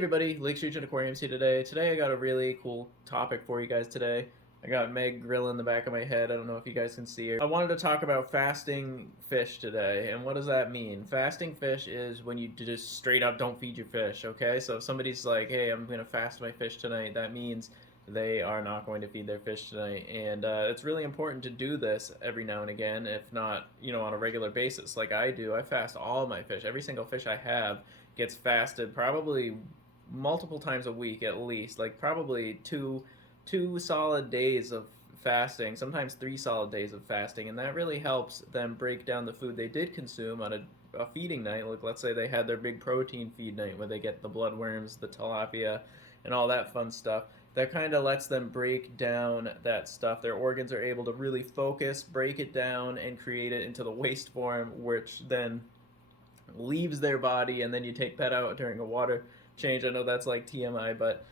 everybody, Lake Street Aquariums here today. Today I got a really cool topic for you guys today. I got Meg grilling the back of my head. I don't know if you guys can see her. I wanted to talk about fasting fish today, and what does that mean? Fasting fish is when you just straight up don't feed your fish, okay? So if somebody's like, hey, I'm going to fast my fish tonight, that means they are not going to feed their fish tonight. And it's really important to do this every now and again, if not, on a regular basis like I do. I fast all my fish. Every single fish I have gets fasted probably multiple times a week at least, like probably two solid days of fasting, sometimes 3 solid days of fasting, and that really helps them break down the food they did consume on a feeding night. Like, let's say they had their big protein feed night where they get the bloodworms, the tilapia, and all that fun stuff. That kind of lets them break down that stuff. Their organs are able to really focus, break it down, and create it into the waste form, which then leaves their body, and then you take that out during a water change. I know that's like TMI, but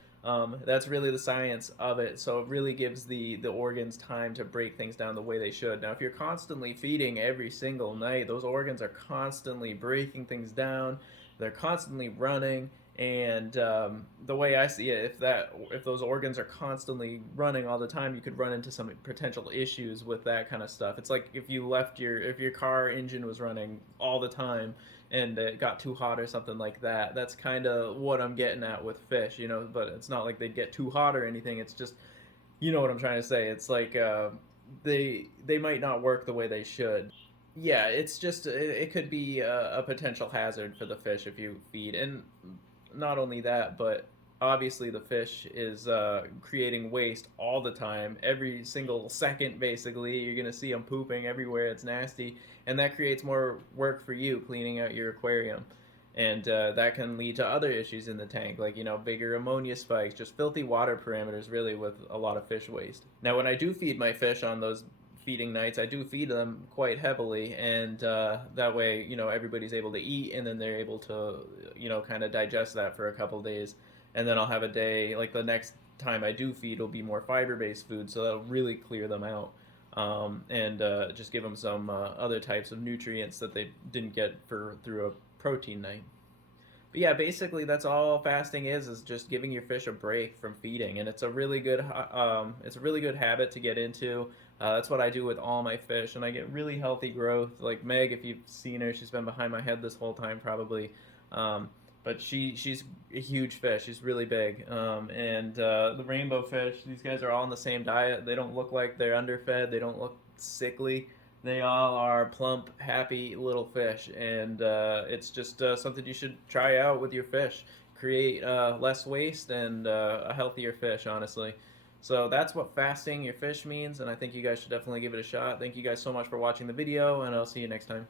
that's really the science of it. So it really gives the organs time to break things down the way they should. Now, if you're constantly feeding every single night, those organs are constantly breaking things down. They're constantly running, and the way I see it, if those organs are constantly running all the time, you could run into some potential issues with that kind of stuff. It's like if your car engine was running all the time and it got too hot or something like that. That's kind of what I'm getting at with fish, but it's not like they'd get too hot or anything. It's just, you know what I'm trying to say. It's like they might not work the way they should. Yeah, it's just it could be a potential hazard for the fish if you feed. And not only that, but obviously the fish is creating waste all the time, every single second. Basically, you're gonna see them pooping everywhere. It's nasty, and that creates more work for you cleaning out your aquarium, and that can lead to other issues in the tank, like bigger ammonia spikes, just filthy water parameters, really, with a lot of fish waste. Now, when I do feed my fish on those feeding nights, I do feed them quite heavily, and that way, everybody's able to eat, and then they're able to, kind of digest that for a couple days, and then I'll have a day, like the next time I do feed will be more fiber-based food, so that'll really clear them out, and just give them some other types of nutrients that they didn't get through a protein night. But yeah, basically that's all fasting is just giving your fish a break from feeding, and it's a really good habit to get into. That's what I do with all my fish, and I get really healthy growth. Like Meg, if you've seen her, she's been behind my head this whole time probably, but she's a huge fish. She's really big, and the rainbow fish. These guys are all on the same diet. They don't look like they're underfed. They don't look sickly. They all are plump, happy little fish, and it's just something you should try out with your fish. Create less waste and a healthier fish, honestly. So that's what fasting your fish means, and I think you guys should definitely give it a shot. Thank you guys so much for watching the video, and I'll see you next time.